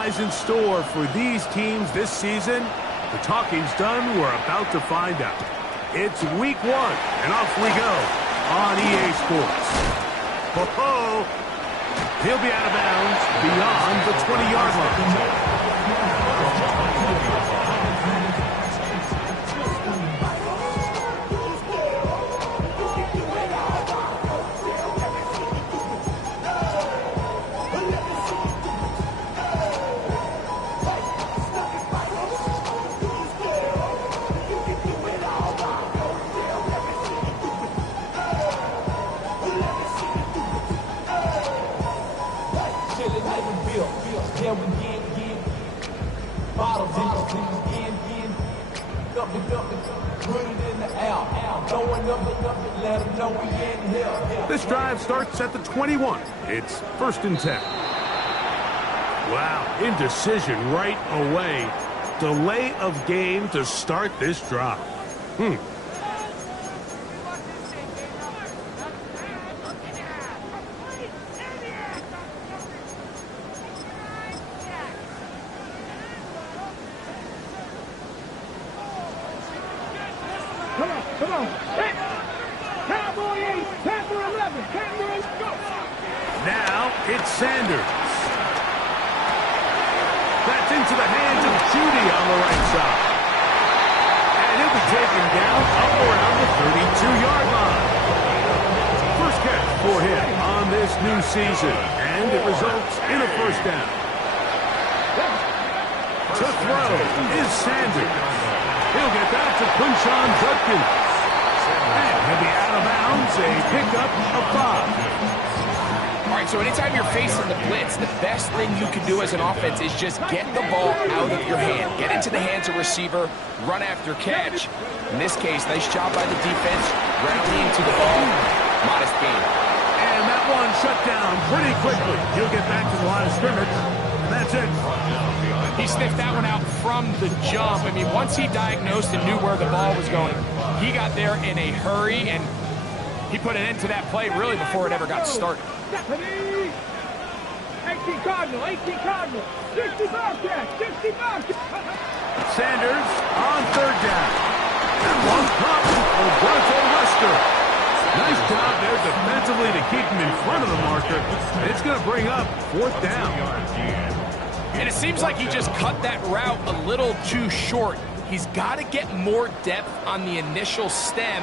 lies in store for these teams this season? The talking's done. We're about to find out. It's week 1, and off we go on EA Sports. Ho-ho! He'll be out of bounds beyond the 20-yard line. This drive starts at the 21. It's 1st and 10. Wow, indecision right away. Delay of game to start this drive. Come on. Cowboy 8, Panther 11, Cowboy, go. Now it's Sanders. That's into the hands of Judy on the right side. And he'll be taken down up around the 32-yard line. First catch for him on this new season, and it results in a first down. To throw is Sanders. He'll get that to Quinshon Judkins. And he'll be out of bounds, a pickup of 5. All right, so anytime you're facing the blitz, the best thing you can do as an offense is just get the ball out of your hand. Get into the hands of receiver, run after catch. In this case, nice job by the defense, rallying to the ball, modest gain. And that one shut down pretty quickly. He'll get back to the line of scrimmage, and that's it. He sniffed that one out from the jump. I mean, once he diagnosed and knew where the ball was going, he got there in a hurry, and he put an end to that play really before it ever got started. 18 Cardinal, 60 Bobcat, 60 Bobcat. Sanders on 3rd down. That one caught for Bronte Lester. Nice job there defensively to keep him in front of the marker. And it's going to bring up 4th down. And it seems like he just cut that route a little too short. He's got to get more depth on the initial stem,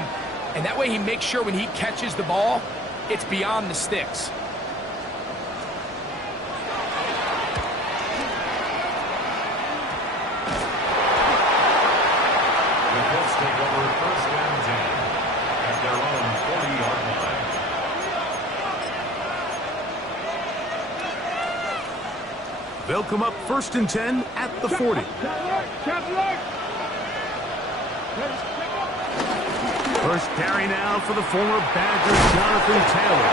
and that way he makes sure when he catches the ball, it's beyond the sticks. The Colts take over 1st and 10 at their own 40-yard line. They'll come up 1st and 10 at the 40. First carry now for the former Badger, Jonathan Taylor.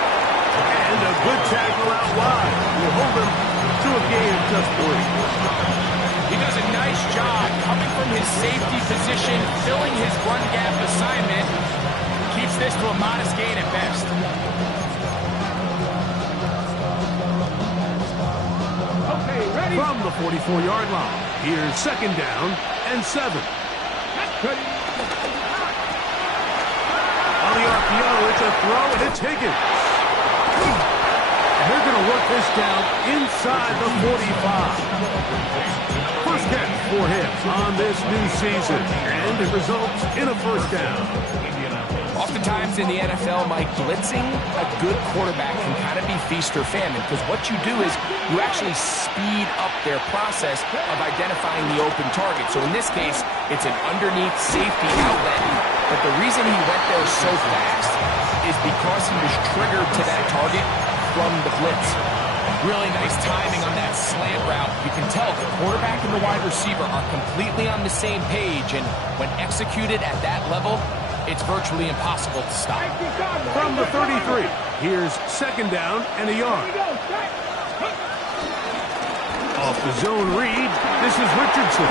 And a good tackle out wide will hold him to a gain of just 3. He does a nice job coming from his safety position, filling his run gap assignment. Keeps this to a modest gain at best. From the 44-yard line, here's 2nd down and 7. On the RPO, it's a throw, and it's Higgins. And they're going to work this down inside the 45. First catch for him on this new season, and it results in a first down. Oftentimes in the NFL, Mike, blitzing a good quarterback can kind of be feast or famine, because what you do is you actually speed up their process of identifying the open target. So in this case, it's an underneath safety outlet. But the reason he went there so fast is because he was triggered to that target from the blitz. Really nice timing on that slant route. You can tell the quarterback and the wide receiver are completely on the same page, and when executed at that level, it's virtually impossible to stop. From the 33, here's 2nd down and a yard. Off the zone read, this is Richardson.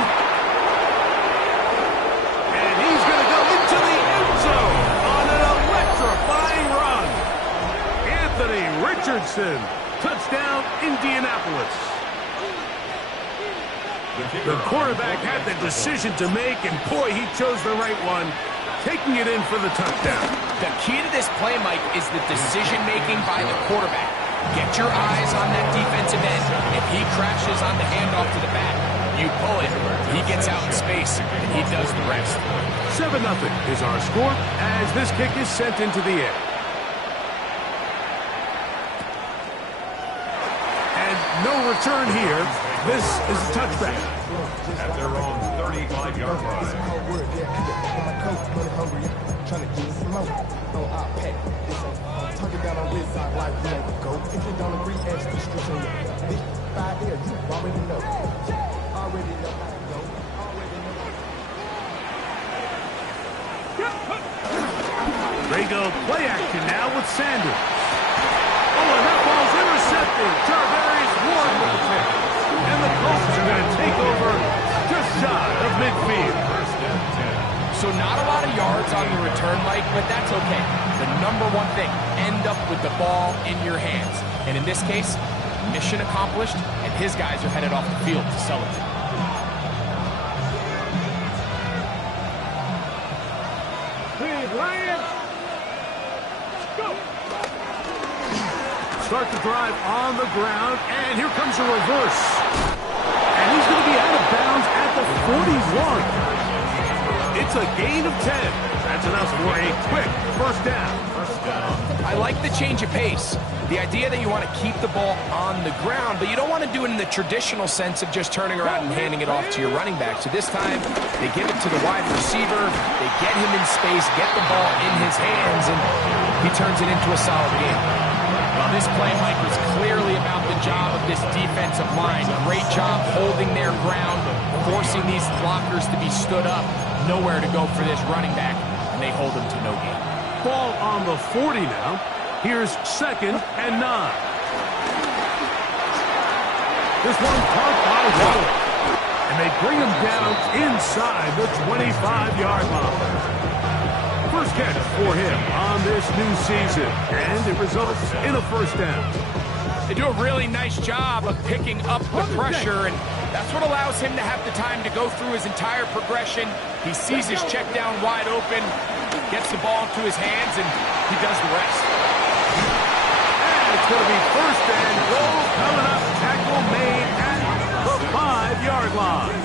And he's going to go into the end zone on an electrifying run. Anthony Richardson, touchdown Indianapolis. The quarterback had the decision to make, and boy, he chose the right one, taking it in for the touchdown. The key to this play, Mike, is the decision-making by the quarterback. Get your eyes on that defensive end. If he crashes on the handoff to the back, you pull it, he gets out in space, and he does the rest. 7-0 is our score as this kick is sent into the air. And no return here. This is a touchback. At their own 35-yard line. They go play action now with Sanders. Oh, and that ball's intercepted. Tarvarius Ward with the pick. And the Colts are going to take over just shy of midfield. So not a lot of yards on the return, Mike, but that's okay. The number one thing, end up with the ball in your hands. And in this case, mission accomplished, and his guys are headed off the field to celebrate. Lions, go! Start the drive on the ground, and here comes a reverse. And he's going to be out of bounds at the 41. It's a gain of 10. That's enough for a quick first down. I like the change of pace. The idea that you want to keep the ball on the ground, but you don't want to do it in the traditional sense of just turning around and handing it off to your running back. So this time, they give it to the wide receiver, they get him in space, get the ball in his hands, and he turns it into a solid game. Well, this play, Mike, was clearly about the job of this defensive line. Great job holding their ground, forcing these blockers to be stood up. Nowhere to go for this running back, and they hold him to no gain. Ball on the 40 now. Here's 2nd and 9. This one caught by Waddle. And they bring him down inside the 25-yard line. First catch for him on this new season. And it results in a first down. They do a really nice job of picking up the pressure, and that's what allows him to have the time to go through his entire progression. He sees his check down wide open, gets the ball into his hands, and he does the rest. And it's going to be first and goal coming up. Tackle made at the 5-yard line.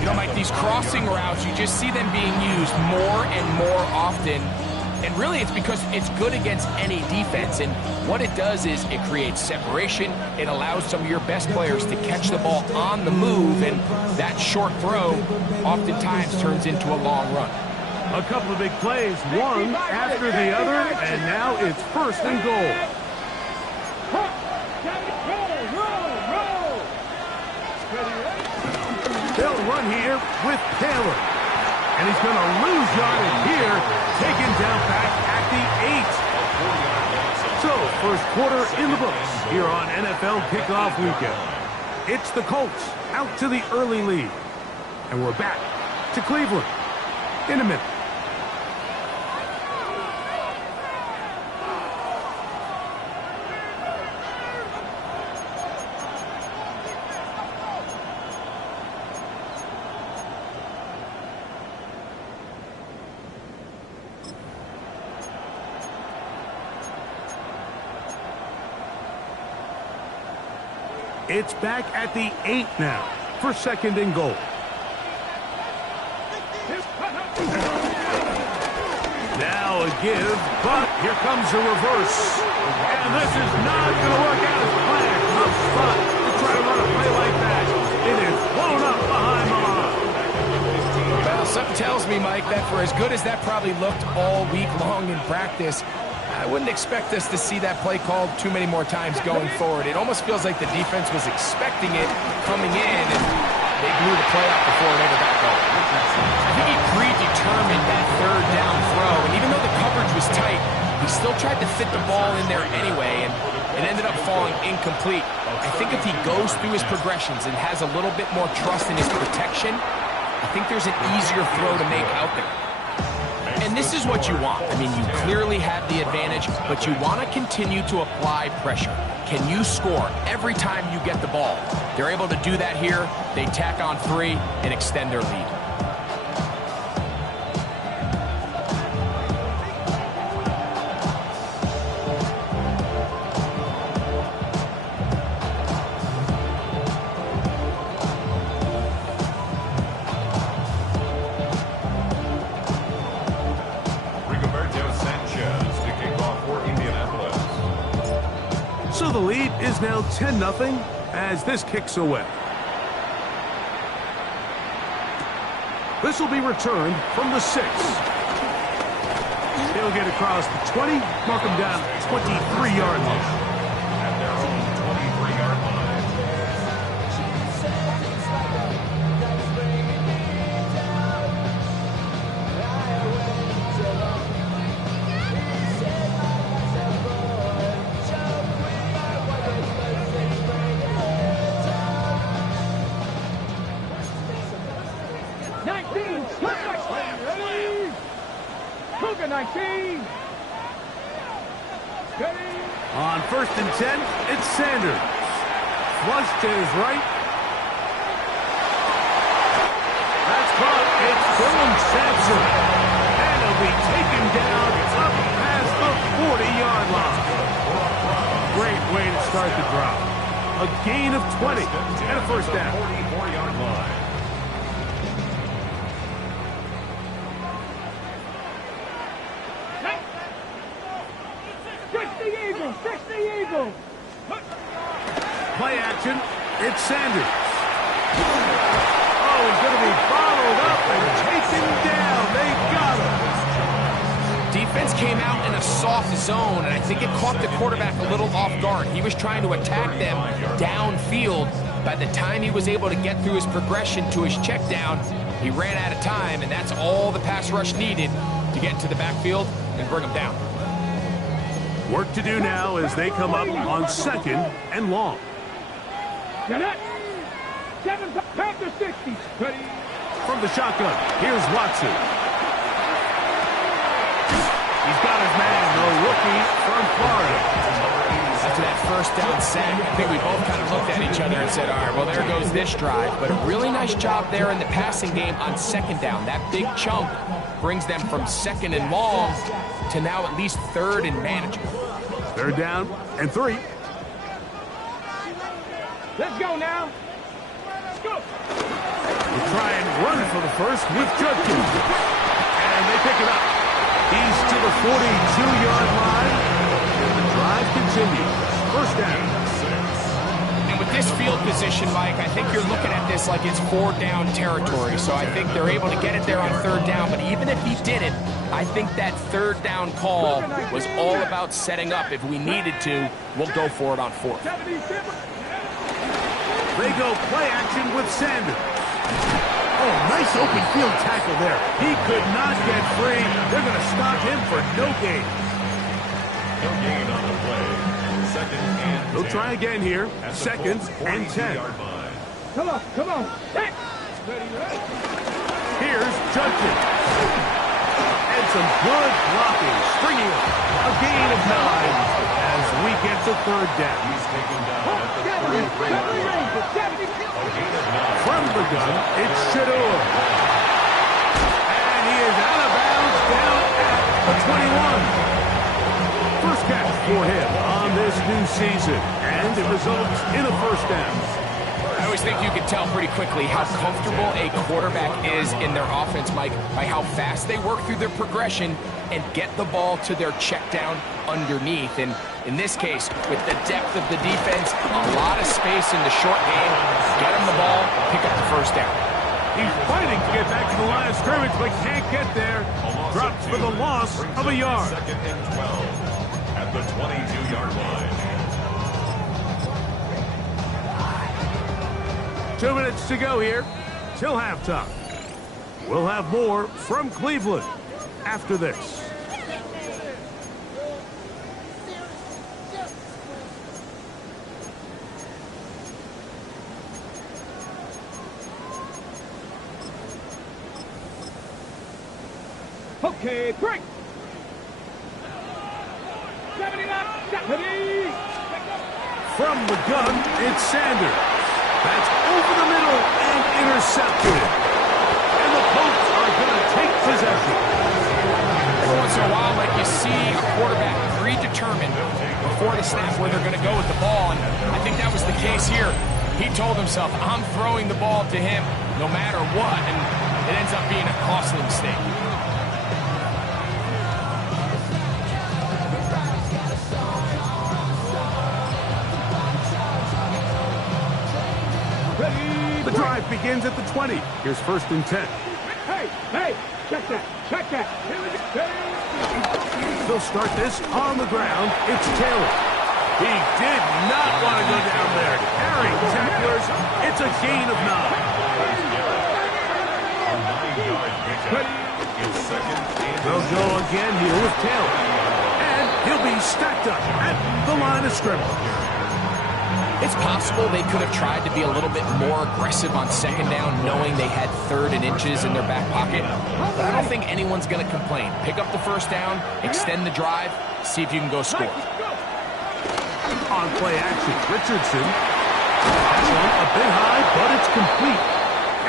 You know, Mike, these crossing routes, you just see them being used more and more often. And really, it's because it's good against any defense. And what it does is it creates separation. It allows some of your best players to catch the ball on the move. And that short throw oftentimes turns into a long run. A couple of big plays, one after the other, and now it's first and goal. They'll run here with Taylor. And he's going to lose yardage here, taken down back at the 8. So, first quarter in the books here on NFL Kickoff Weekend. It's the Colts out to the early lead. And we're back to Cleveland in a minute. It's back at the 8 now for 2nd and goal. Now a give, but here comes a reverse. And this is not going to work out as planned. Tough spot to try to run a play like that. It is blown up behind the line. Well, something tells me, Mike, that for as good as that probably looked all week long in practice, I wouldn't expect us to see that play called too many more times going forward. It almost feels like the defense was expecting it coming in, and they blew the play up before it ever got going. I think he predetermined that 3rd down throw, and even though the coverage was tight, he still tried to fit the ball in there anyway, and it ended up falling incomplete. I think if he goes through his progressions and has a little bit more trust in his protection, I think there's an easier throw to make out there. And this is what you want. I mean, you clearly have the advantage, but you want to continue to apply pressure. Can you score every time you get the ball? They're able to do that here. They tack on 3 and extend their lead. So the lead is now 10-0 as this kicks away. This will be returned from the 6. He'll get across the 20, mark him down at 23-yard line. At their own 23-yard line. 19. On 1st and 10, it's Sanders. Flush to his right. That's caught. It's Dylan Sampson. And he'll be taken down up past the 40-yard line. Great way to start the drive. A gain of 20 and a first down. 44-yard line. Play action. It's Sanders. Oh, he's going to be followed up and taken down. They got him. Defense came out in a soft zone, and I think it caught the quarterback a little off guard. He was trying to attack them downfield. By the time he was able to get through his progression to his check down, he ran out of time, and that's all the pass rush needed to get into the backfield and bring him down. Work to do now as they come up on 2nd and long. Get 7 Panther 60. Ready. From the shotgun, here's Watson. He's got his man, the rookie from Florida. After that first down sack, I think we both kind of looked at each other and said, all right, well, there goes this drive. But a really nice job there in the passing game on 2nd down. That big chunk brings them from 2nd and long to now at least 3rd and manageable. 3rd down and 3. Let's go now. Let's go. We'll try and run for the first with Judkins. And they pick it up. He's to the 42-yard line. And the drive continues. 1st down. And with this field position, Mike, I think you're looking at this like it's 4th down territory. So I think they're able to get it there on 3rd down. But even if he didn't, I think that 3rd down call was all about setting up. If we needed to, we'll go for it on 4th. They go play action with Sanders. Oh, nice open field tackle there. He could not get free. They're going to stop him for no gain. No gain on the play. 2nd and 10. He'll try again here. 2nd and 10. Come on, come on. Here's Judkins. And some good blocking. Stringing up. A gain of 9 as we get to 3rd down. He's taken down at the 33-yard line. From the gun, it's Shador. And he is out of bounds down at the 21. First catch for him on this new season. And it results in a first down. I always think you can tell pretty quickly how comfortable a quarterback is in their offense, Mike, by how fast they work through their progression and get the ball to their check down underneath. And in this case, with the depth of the defense, a lot of space in the short game, get him the ball, pick up the first down. He's fighting to get back to the line of scrimmage, but can't get there. Drops for the loss of a yard. 2nd and 12 at the 22-yard line. 2 minutes to go here till halftime. We'll have more from Cleveland after this. Okay, break. 79, 70. From the gun, it's Sanders. That's over the middle and intercepted. And the Colts are going to take possession. Every once in a while, like you see a quarterback predetermined before the snap where they're going to go with the ball, and I think that was the case here. He told himself, I'm throwing the ball to him no matter what, and it ends up being a costly mistake. The drive begins at the 20. Here's 1st and 10. Hey, check that. Here we go. They'll start this on the ground. It's Taylor. He did not want to go down there. Carrying tacklers. It's a gain of 9. They'll go again here with Taylor. And he'll be stacked up at the line of scrimmage. It's possible they could have tried to be a little bit more aggressive on 2nd down, knowing they had 3rd and inches in their back pocket. But I don't think anyone's going to complain. Pick up the 1st down, extend the drive, see if you can go score. On play action, Richardson. That's one a bit high, but it's complete.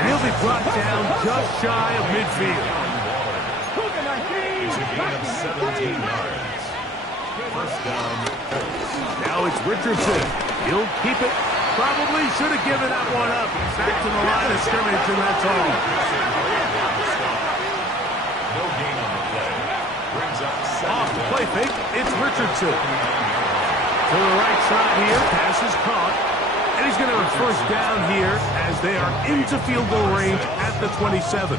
And he'll be brought down just shy of midfield. It's a gain of 17 yards. 1st down. Now it's Richardson. He'll keep it. Probably should have given that one up. Back to the line of scrimmage, and that's all. No gain on the play. Brings up Off the play fake, it's Richardson. To the right side here, pass is caught. And he's going to have 1st down here as they are into field goal range at the 27.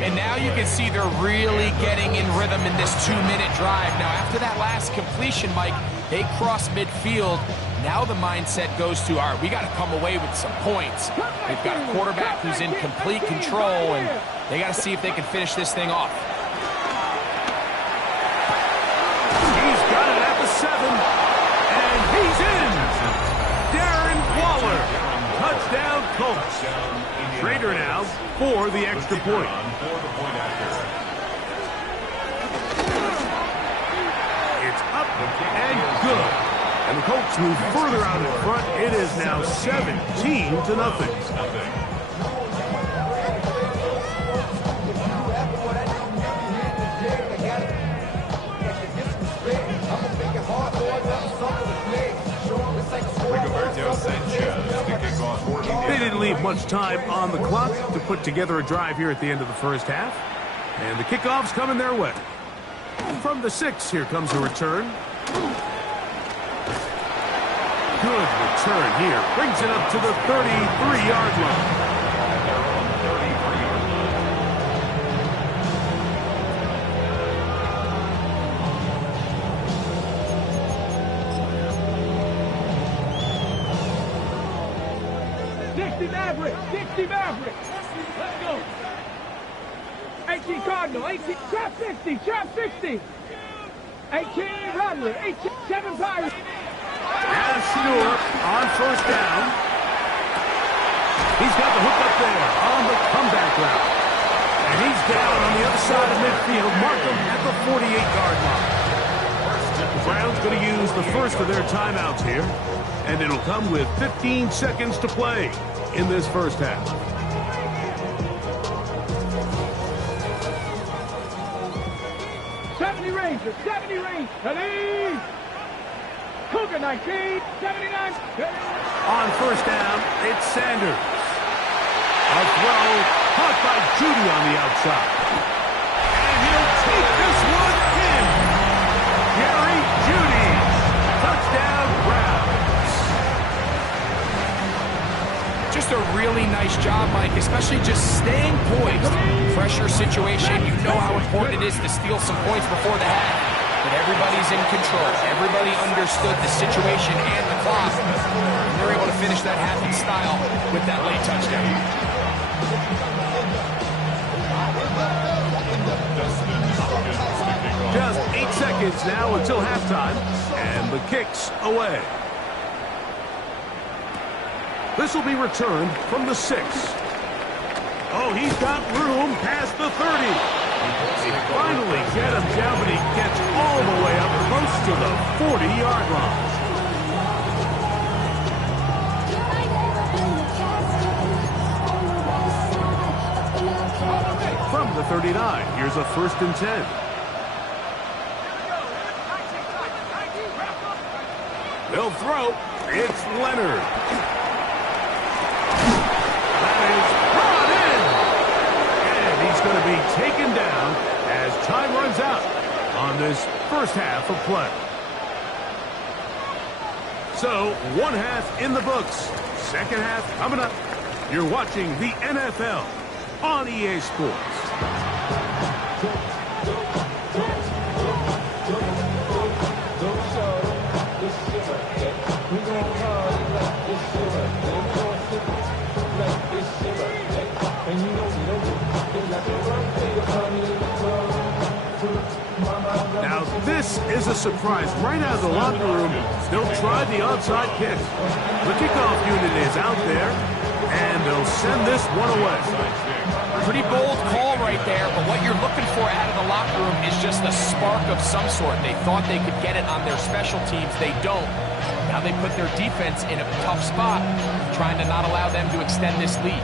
And now you can see they're really getting in rhythm in this 2-minute drive. Now, after that last completion, Mike, they cross midfield. Now the mindset goes to, all right, we got to come away with some points. They've got a quarterback who's in complete control, and they got to see if they can finish this thing off. He's got it at the 7, and he's in. Darren Waller, touchdown Colts. Schrader now for the extra point. It's up and good. And the Colts move further out in front. It is now 17-0. They didn't leave much time on the clock to put together a drive here at the end of the 1st half. And the kickoff's coming their way. From the 6, here comes a return. Good return here. Brings it up to the 33-yard line. 60 Maverick. Let's go. 18 Cardinal. 18. Trap 60. Trap 60. 18 Rattler. 18. 7 Pirates. As Shador on 1st down. He's got the hook up there on the comeback route. And he's down on the other side of midfield. Mark him at the 48-yard line. The Browns going to use the first of their timeouts here. And it'll come with 15 seconds to play in this 1st half. Rangers, 70 Rangers. Ready? Cougar 19, 79. On 1st down, it's Sanders. A throw caught by Judy on the outside. And he'll take this one in. Jerry Judy. Touchdown, Browns. Just a really nice job, Mike, especially just staying poised. Pressure situation, you know how important it is to steal some points before the half. But everybody's in control. Everybody understood the situation and the clock. And they're able to finish that half in style with that late touchdown. Just 8 seconds now until halftime. And the kick's away. This will be returned from the 6. Oh, he's got room past the 30. They finally get him down, but he gets all the way up close to the 40-yard line. From the 39, here's a 1st and 10. They'll throw. It's Leonard. That is brought in. And he's going to be taken down as time runs out on this first half of play. So, one half in the books. Second half coming up. You're watching the NFL on EA Sports. Now, this is a surprise. Right out of the locker room, they'll try the onside kick. The kickoff unit is out there, and they'll send this one away. Pretty bold call right there, but what you're looking for out of the locker room is just a spark of some sort. They thought they could get it on their special teams. They don't. Now they put their defense in a tough spot, trying to not allow them to extend this lead.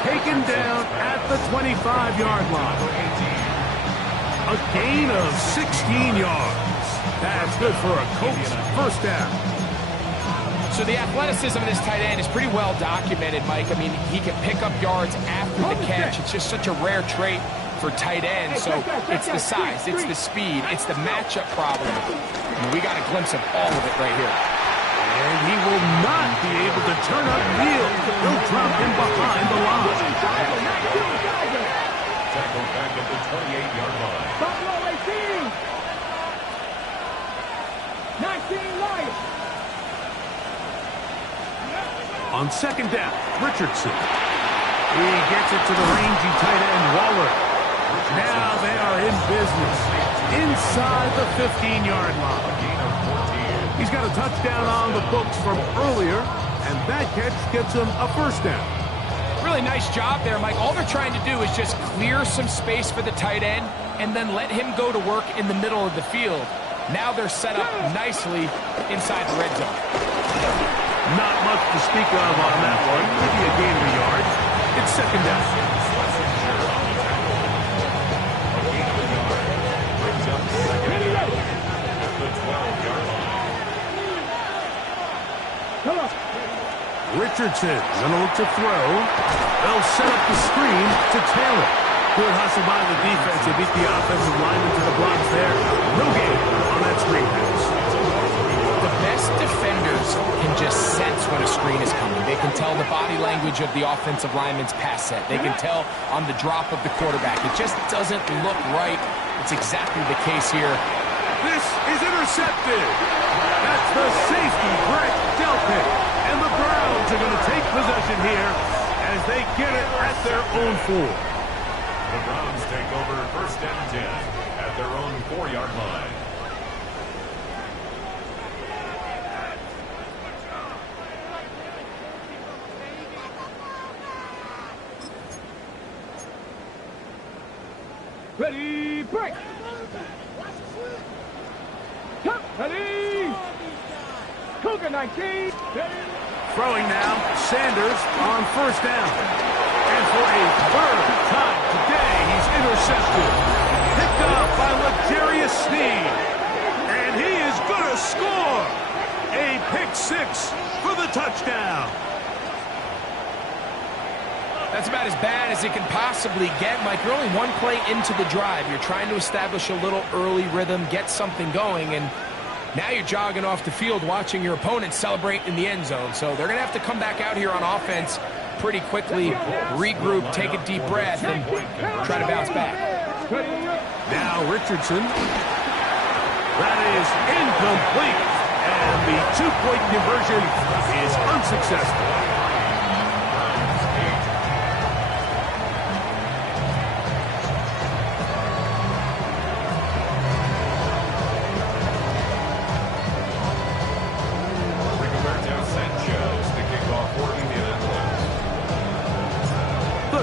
Taken down at the 25-yard line. A gain of 16 yards. That's good for a Colts first down. So the athleticism of this tight end is pretty well documented, Mike. I mean, he can pick up yards after the catch. It's just such a rare trait for tight ends. So it's the size, it's the speed, it's the matchup problem. And we got a glimpse of all of it right here. And he will not be able to turn up field. They'll drop him behind the line. Tackle back at the 28-yard line. Buffalo 18. 19 Lions. On second down, Richardson. He gets it to the rangy tight end, Waller. Now they are in business inside the 15-yard line. He's got a touchdown on the books from earlier, and that catch gets him a first down. Really nice job there, Mike. All they're trying to do is just clear some space for the tight end and then let him go to work in the middle of the field. Now they're set up nicely inside the red zone. Not much to speak of on that one. Maybe a gain of a yard. It's second down. Richardson gonna look to throw. They'll set up the screen to Taylor. Good hustle by the defense. They beat the offensive lineman to the blocks there. No gain on that screen pass. The best defenders can just sense when a screen is coming. They can tell the body language of the offensive lineman's pass set. They can tell on the drop of the quarterback. It just doesn't look right. It's exactly the case here. This is intercepted. That's the safety, Brett Delpit. And the Browns are going to take possession here as they get it at their own 4. The Browns take over 1st and 10 at their own 4-yard line. Ready, break. Come, ready. Cougar 19. Ready. Throwing now, Sanders on first down. And for a third time today, he's intercepted. Picked up by L'Jarius Sneed. And he is going to score. A pick 6 for the touchdown. That's about as bad as it can possibly get, Mike. You're only one play into the drive. You're trying to establish a little early rhythm, get something going, and now you're jogging off the field watching your opponent celebrate in the end zone. So they're going to have to come back out here on offense pretty quickly, regroup, take a deep breath, and try to bounce back. Now Richardson. That is incomplete. And the 2-point conversion is unsuccessful.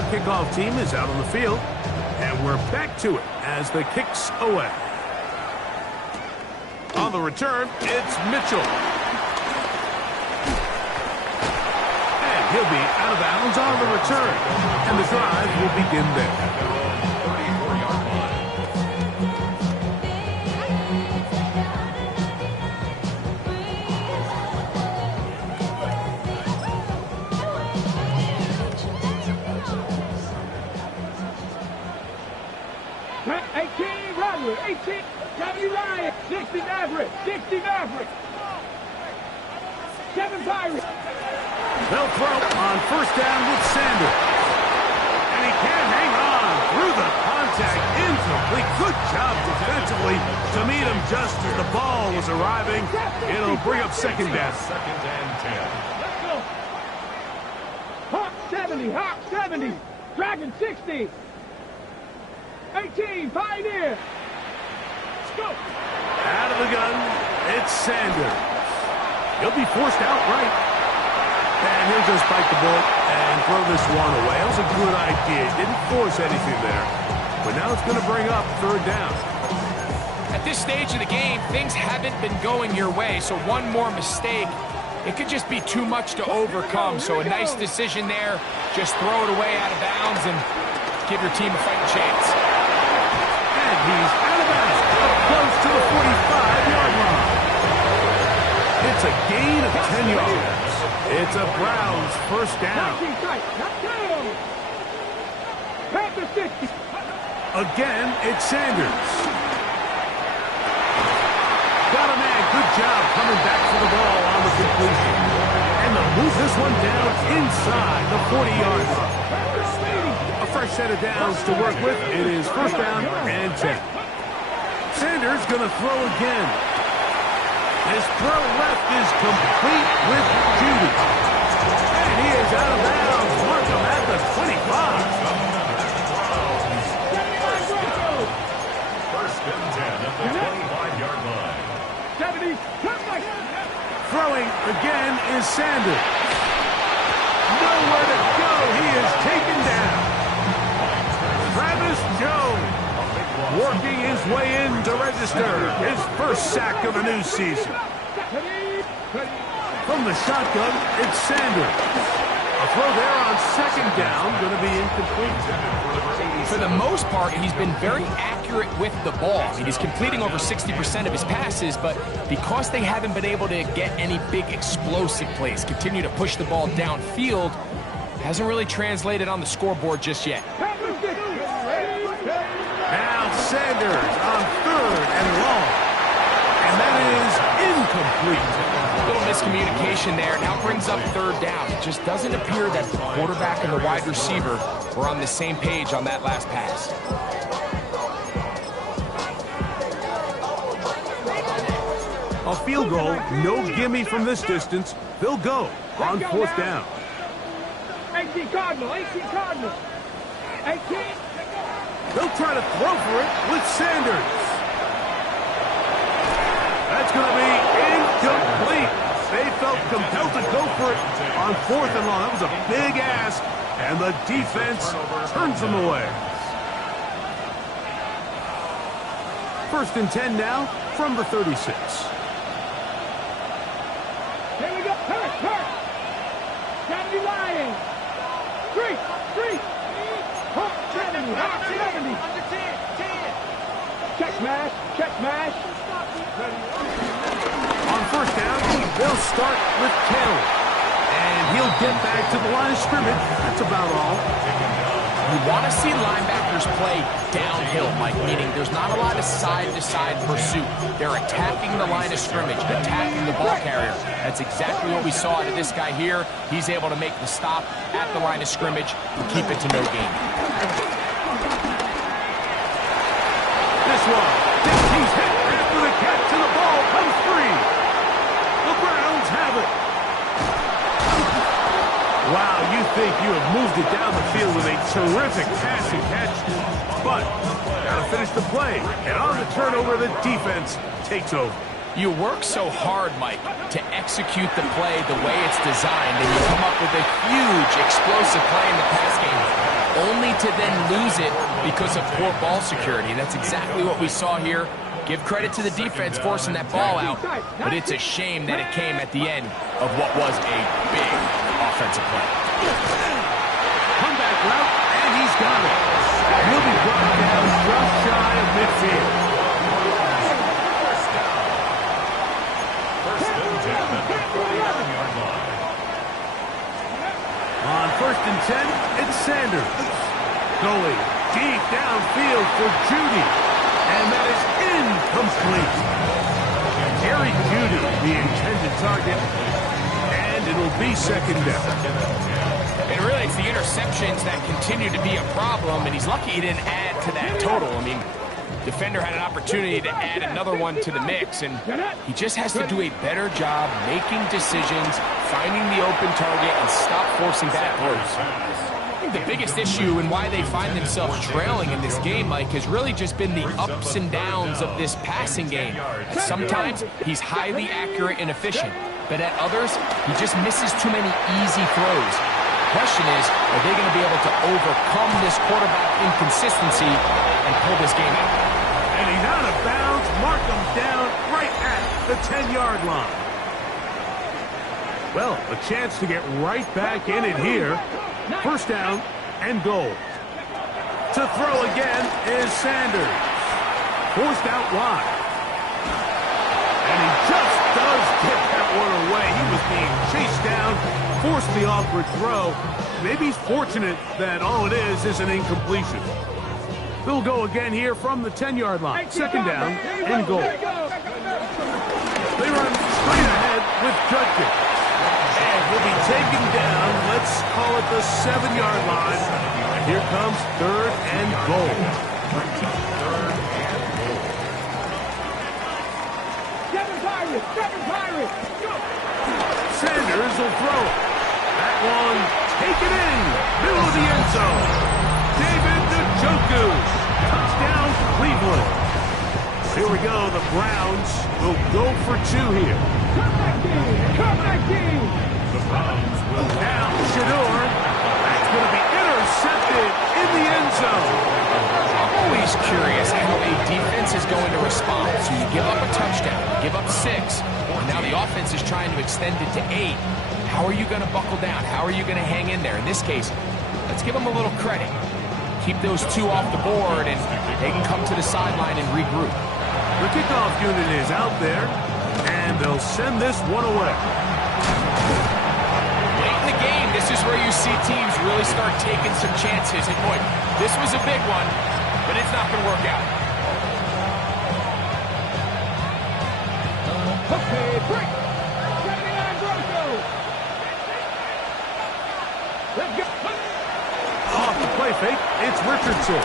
kickoff team is out on the field, and we're back to it as the kick's away. On the return, it's Mitchell. And he'll be out of bounds on the return, and the drive will begin there. 34-yard line. Runner, 18, 70 Ryan, 60 Maverick, 60 Maverick, 7 Pirates. They'll throw on first down with Sanders. And he can't hang on through the contact, incomplete. Good job defensively to meet him just as the ball was arriving. It'll bring up second down. Second and 10. Let's go. Hawk 70, Hawk 70, Dragon 60. 18, Pioneer. Let's go. Out of the gun, it's Sanders. He'll be forced out right. And he'll just bite the bullet and throw this one away. That was a good idea. Didn't force anything there. But now it's going to bring up third down. At this stage of the game, things haven't been going your way, so one more mistake, it could just be too much to overcome. So a nice decision there. Just throw it away out of bounds and give your team a fighting chance. And he's out of bounds, up close to the 45-yard line. It's a gain of 10 yards. It's a Browns first down. Again, it's Sanders. Got a man. Good job coming back for the ball on the completion. And they'll move this one down inside the 40-yard line. A fresh set of downs to work with. It is first down and 10. Sanders going to throw again. His throw left is complete with Judy. And he is out of bounds. Mark him at the 25. First and 10 at the 25-yard line. 70, Throwing again is Sanders. Nowhere to go. He is taken down. Travis Jones working his way in to register his first sack of the new season. From the shotgun, it's Sanders. A throw there on second down, going to be incomplete. For the most part, he's been very accurate with the ball. I mean, he's completing over 60% of his passes, but because they haven't been able to get any big explosive plays, continue to push the ball downfield, hasn't really translated on the scoreboard just yet. Now Sanders on third and long. And that is incomplete. A little miscommunication there. Now brings up third down. It just doesn't appear that the quarterback and the wide receiver were on the same page on that last pass. A field goal, no gimme from this distance. They'll go on fourth down. 18 Cardinal, 18 Cardinal. 18. They'll try to throw for it with Sanders. That's going to be incomplete. They felt compelled to go for it on fourth and long. That was a big ask, and the defense turns them away. First and 10 now from the 36. Here we go. Hurt. 70 Lions. 3. Hawk 70. Hawk 70. Check mash. On first down, they'll start with Kelly. And he'll get back to the line of scrimmage. That's about all. You want to see linebackers play downhill, Mike, meaning there's not a lot of side-to-side pursuit. They're attacking the line of scrimmage, attacking the ball carrier. That's exactly what we saw out of this guy here. He's able to make the stop at the line of scrimmage and keep it to no gain. This one, he's hit after the catch, and the ball comes free. The Browns have it. Wow, you think you have moved it down the field with a terrific pass and catch, but got to finish the play. And on the turnover, the defense takes over. You work so hard, Mike, to execute the play the way it's designed, and you come up with a huge, explosive play in the pass game, only to then lose it because of poor ball security. And that's exactly what we saw here. Give credit to the defense forcing that ball out, but it's a shame that it came at the end of what was a big offensive play. Comeback route, and he's got it. He'll be brought down just shy of midfield. On 1st and 10, it's Sanders. Going deep downfield for Judy. And that is incomplete. Jerry Judy, the intended target. And it'll be 2nd down. And really, it's the interceptions that continue to be a problem, and he's lucky he didn't add to that total. I mean, defender had an opportunity to add another one to the mix, and he just has to do a better job making decisions, finding the open target, and stop forcing bad throws. I think the biggest issue and why they find themselves trailing in this game, Mike, has really just been the ups and downs of this passing game. Sometimes he's highly accurate and efficient, but at others, he just misses too many easy throws. The question is, are they going to be able to overcome this quarterback inconsistency and pull this game out? And he's out of bounds, mark him down right at the 10-yard line. Well, a chance to get right back in it here. 1st down and goal. To throw again is Sanders. Forced out wide. And he just does get that one away. He was being chased down, forced the awkward throw. Maybe he's fortunate that all it is an incompletion. They'll go again here from the 10-yard line. 2nd down and goal. They run straight ahead with Judkins. And he'll be taken down, let's call it the 7-yard line. And here comes 3rd and goal. Sanders will throw it. That one taken in, middle of the end zone. David Njoku, touchdown Cleveland. Here we go, the Browns will go for 2 here. Come back, team! The Browns will Now, Shador, that's going to be intercepted in the end zone. I'm always curious how a defense is going to respond. So you give up a touchdown, you give up 6, and now the offense is trying to extend it to 8. How are you going to buckle down? How are you going to hang in there? In this case, let's give them a little credit. Keep those 2 off the board, and they can come to the sideline and regroup. The kickoff unit is out there, and they'll send this one away. Late in the game, this is where you see teams really start taking some chances. And boy, this was a big one, but it's not going to work out. Okay, break! 79 Broncos! Let's go! Off the play fake, it's Richardson.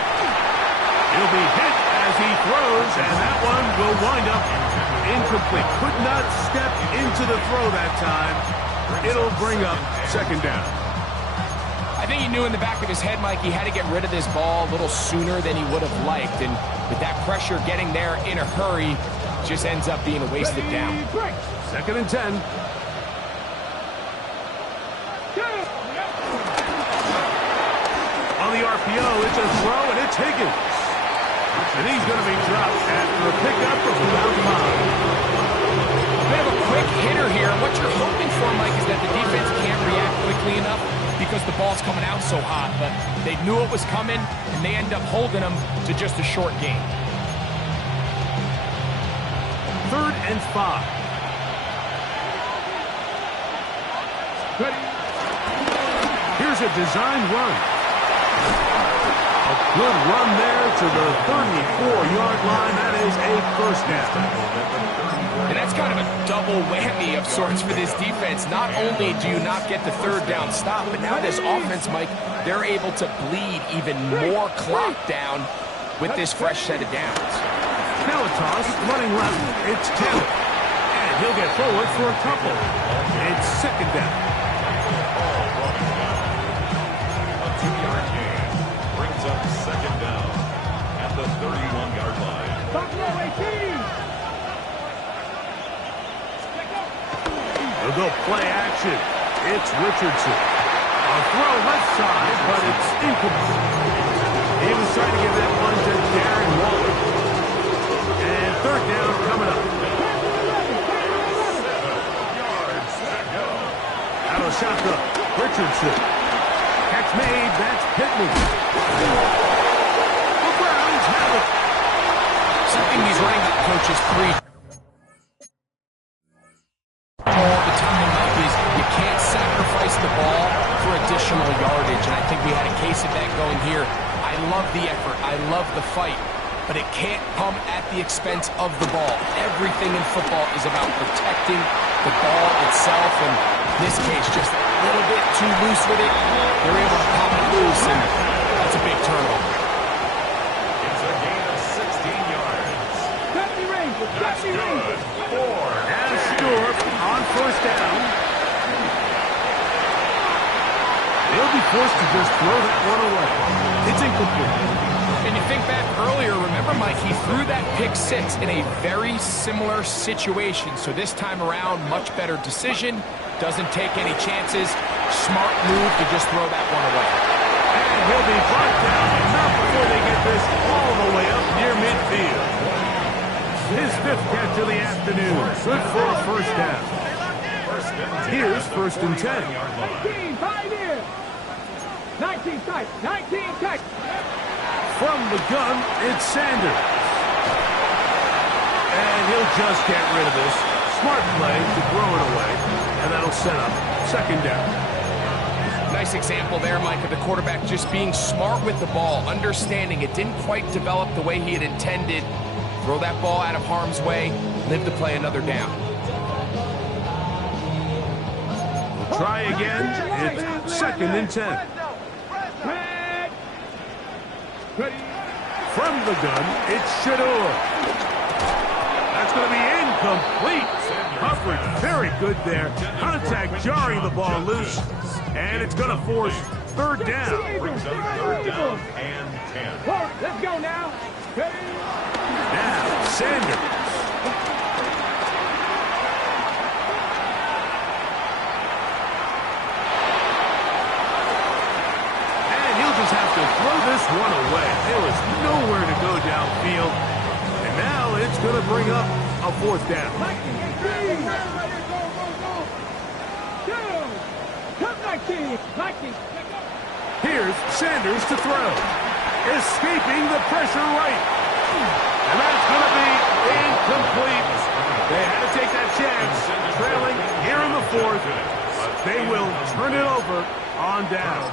He'll be hit as he throws, and that one will wind up incomplete. Could not step into the throw that time. It'll bring up 2nd down. I think he knew in the back of his head, Mike, he had to get rid of this ball a little sooner than he would have liked. And with that pressure getting there in a hurry, just ends up being a wasted down. 2nd and 10. On the RPO, it's a throw, and it's Higgins. And he's going to be dropped after a pickup of about 5. They have a quick hitter here. What you're hoping for, Mike, is that the defense can't react quickly enough because the ball's coming out so hot. But they knew it was coming, and they end up holding them to just a short game. 3rd and 5. Here's a design run. A good run there to the 34-yard line. That is a 1st down. And that's kind of a double whammy of sorts for this defense. Not only do you not get the 3rd down stop, but now this offense, Mike, they're able to bleed even more clock down with this fresh set of downs. Now a toss, running left, it's Taylor. And he'll get forward for a couple. It's 2nd down. a 2-yard gain brings up 2nd down at the 31-yard line. Buffalo 18! They'll go play action. It's Richardson. A throw left side, but it's incomplete. He was trying to give that one to Darren Waller. And third down coming up. Out of shotgun, Richardson. Catch made, that's Pittman. The Browns have it. Something these running back coaches preach all the time, Mike, is you can't sacrifice the ball for additional yardage, and I think we had a case of that going here. I love the effort, I love the fight, but it can't come at the expense of the ball. Everything in football is about protecting the ball itself, and in this case, just a little bit too loose with it. They're able to pop it loose, and that's a big turnover. It's a gain of 16 yards. That's Good. 4. And Stewart on first down. They'll be forced to just throw that one away. It's incomplete. And you think back earlier, remember, Mike, he threw that pick six in a very similar situation. So this time around, much better decision. Doesn't take any chances. Smart move to just throw that one away. And he'll be brought down, but not before they get this all the way up near midfield. His fifth catch of the afternoon. Good for a first down. Here's first and 10. 19, 5 here. 19 tight, 19 tight. From the gun, it's Sanders. And he'll just get rid of this. Smart play to throw it away. And that'll set up second down. Nice example there, Mike, of the quarterback just being smart with the ball, understanding it didn't quite develop the way he had intended. Throw that ball out of harm's way, live to play another down. We'll try again. It's second and 10. From the gun, it's Shador. That's going to be incomplete. Coverage very good there. Contact jarring the ball loose. And it's going to force third down. Brings up third down and 10. Let's go now. Now, Sanders. And he'll just have to throw this one away. There was nowhere to go downfield. And now it's going to bring up a fourth down. Here's Sanders to throw. Escaping the pressure right. And that's going to be incomplete. They had to take that chance. Trailing here in the fourth. They will turn it over on down.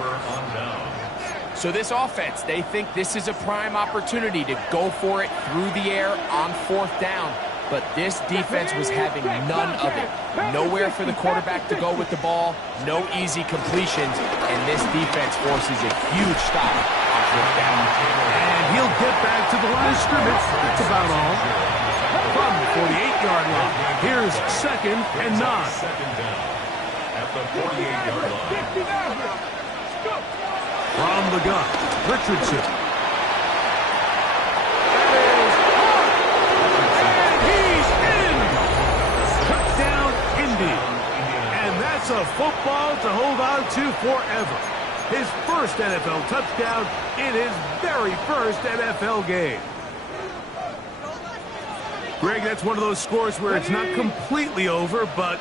So this offense, they think this is a prime opportunity to go for it through the air on fourth down. But this defense was having none of it. Nowhere for the quarterback to go with the ball. No easy completions. And this defense forces a huge stop on fourth down. And he'll get back to the line of scrimmage. That's about all. From the 48-yard line. Here's second and 9. Second down at the 48-yard line. From the gun, Richardson. And he's in! Touchdown, Indy. And that's a football to hold on to forever. His first NFL touchdown in his very first NFL game. Greg, that's one of those scores where it's not completely over, but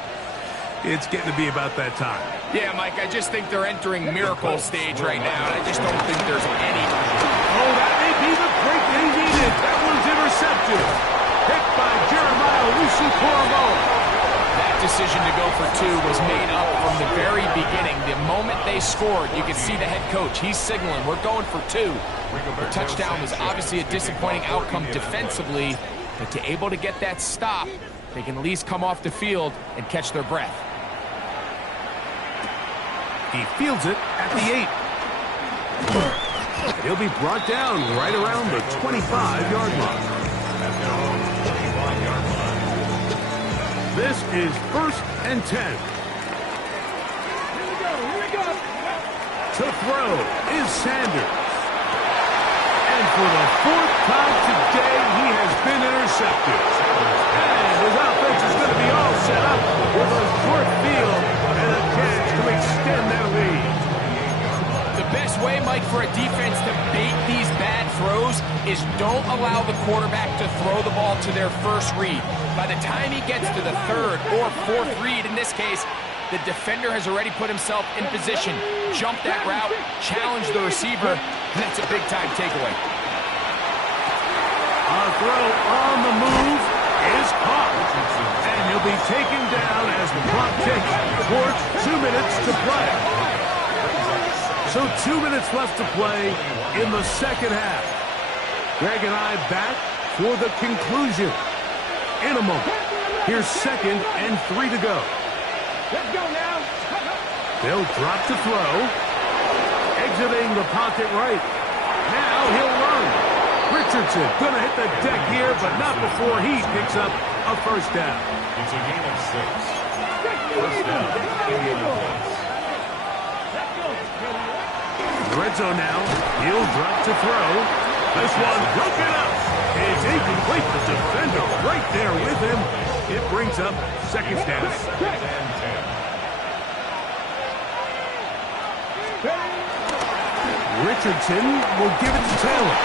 it's getting to be about that time. Yeah, Mike, I just think they're entering miracle stage right now, and I just don't think there's any. Oh, that may be the break they needed. That one's intercepted. Picked by Jeremiah Lucy-Coramo. That decision to go for two was made up from the very beginning. The moment they scored, you could see the head coach. He's signaling, we're going for two. The touchdown was obviously a disappointing outcome defensively, but to able to get that stop, they can at least come off the field and catch their breath. He fields it at the 8. He'll be brought down right around the 25-yard line. This is first and 10. Here we go. To throw is Sanders. And for the fourth time today, he has been intercepted. And his offense is going to be all set up with a short field like for a defense to bait these bad throws is don't allow the quarterback to throw the ball to their first read. By the time he gets to the third or fourth read, in this case, the defender has already put himself in position, jumped that route, challenged the receiver, and that's a big-time takeaway. A throw on the move is caught, and he'll be taken down as the clock ticks towards 2 minutes to play. So 2 minutes left to play in the second half. Greg and I back for the conclusion in a moment. Here's 2nd and 3 to go. Let's go now. They'll drop to throw. Exiting the pocket right. Now he'll run. Richardson going to hit the deck here, but not before he picks up a first down. It's a gain of 6. First down. Red zone now. He'll drop to throw. This one broken up. It's incomplete. The defender right there with him. It brings up second down. Richardson will give it to Taylor.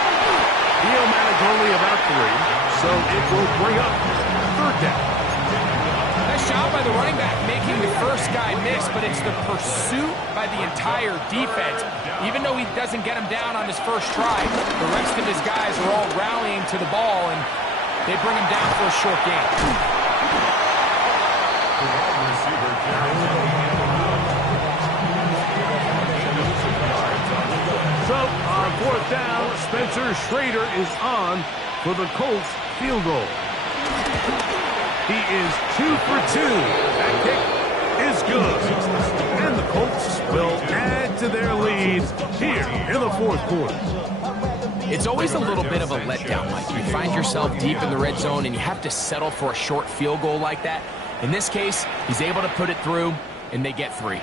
He'll manage only about 3, so it will bring up third down. Nice job by the running back making the first guy miss, but it's the pursuit by the entire defense. Even though he doesn't get him down on his first try, the rest of his guys are all rallying to the ball, and they bring him down for a short gain. The wide receiver carries So, on fourth down, Spencer Schrader is on for the Colts field goal. He is 2 for 2. That kick is good. And the Colts will add to their lead here in the fourth quarter. It's always a little bit of a letdown, Mike. You find yourself deep in the red zone and you have to settle for a short field goal like that. In this case, he's able to put it through, and they get 3.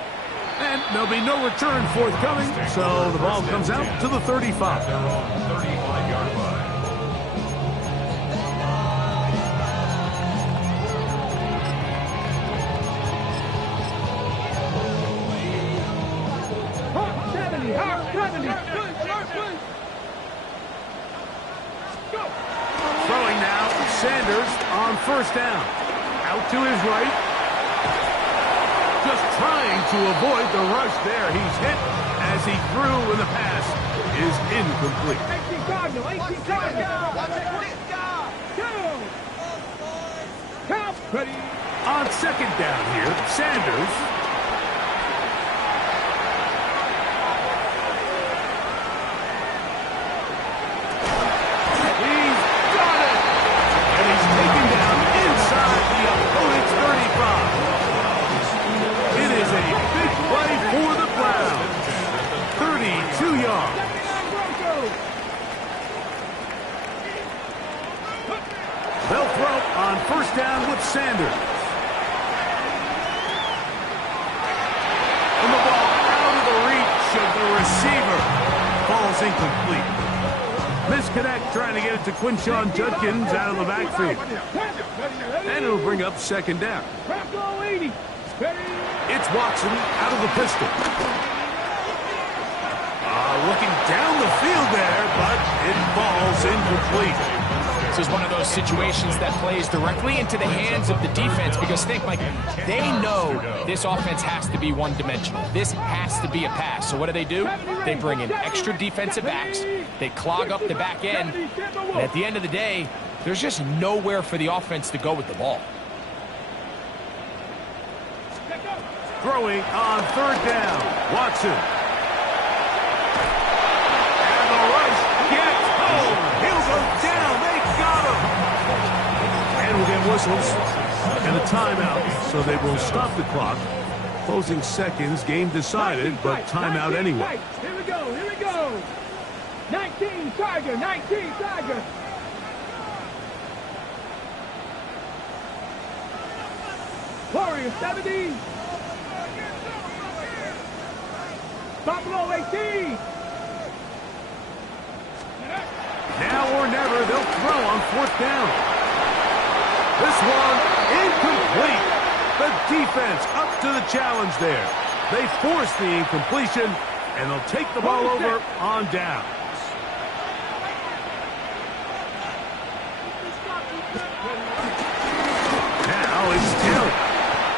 And there'll be no return forthcoming, so the ball comes out to the 35. their own 35-yard line. Hawk 70, Hawk 70. Go. Throwing now, Sanders on first down. Out to his right. Just trying to avoid the rush there. He's hit as he threw, and the pass is incomplete. 18 Cardinal, 18 Cardinal. Count. Ready. On second down here, Sanders. He's got it! And he's taken down inside the opponent's 35. It is a big play for the Browns. 32 yards. They'll throw on first down with Sanders. And the ball out of the reach of the receiver. Ball's incomplete. Misconnect trying to get it to Quinshawn Judkins out of the backfield. And it'll bring up second down. It's Watson out of the pistol. Looking down the field there, but it falls incomplete. This is one of those situations that plays directly into the hands of the defense because think, Mike, they know this offense has to be one-dimensional. This has to be a pass. So what do? They bring in extra defensive backs. They clog up the back end. And at the end of the day, there's just nowhere for the offense to go with the ball. Throwing on third down, Watson. And the rush gets home. He'll go down. They got him. And we'll get whistles and a timeout, so they will stop the clock. Closing seconds, game decided, but timeout anyway. Here we go, here we go. 19 Tiger, 19 Tiger. Warrior 70. Buffalo 18. Now or never, they'll throw on fourth down. This one incomplete. The defense up to the challenge there. They force the incompletion, and they'll take the ball over on down. Now it's Taylor.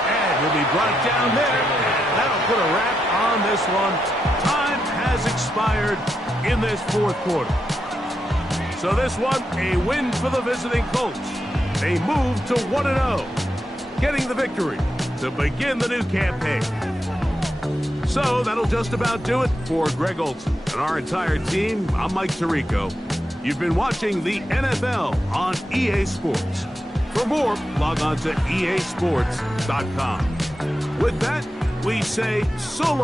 And he'll be brought down there. And that'll put a wrap on this one. Time has expired in this fourth quarter. So this one, a win for the visiting Colts. They move to 1-0, getting the victory to begin the new campaign. So that'll just about do it for Greg Olson and our entire team. I'm Mike Tirico. You've been watching the NFL on EA Sports. For more, log on to easports.com. With that, we say so long.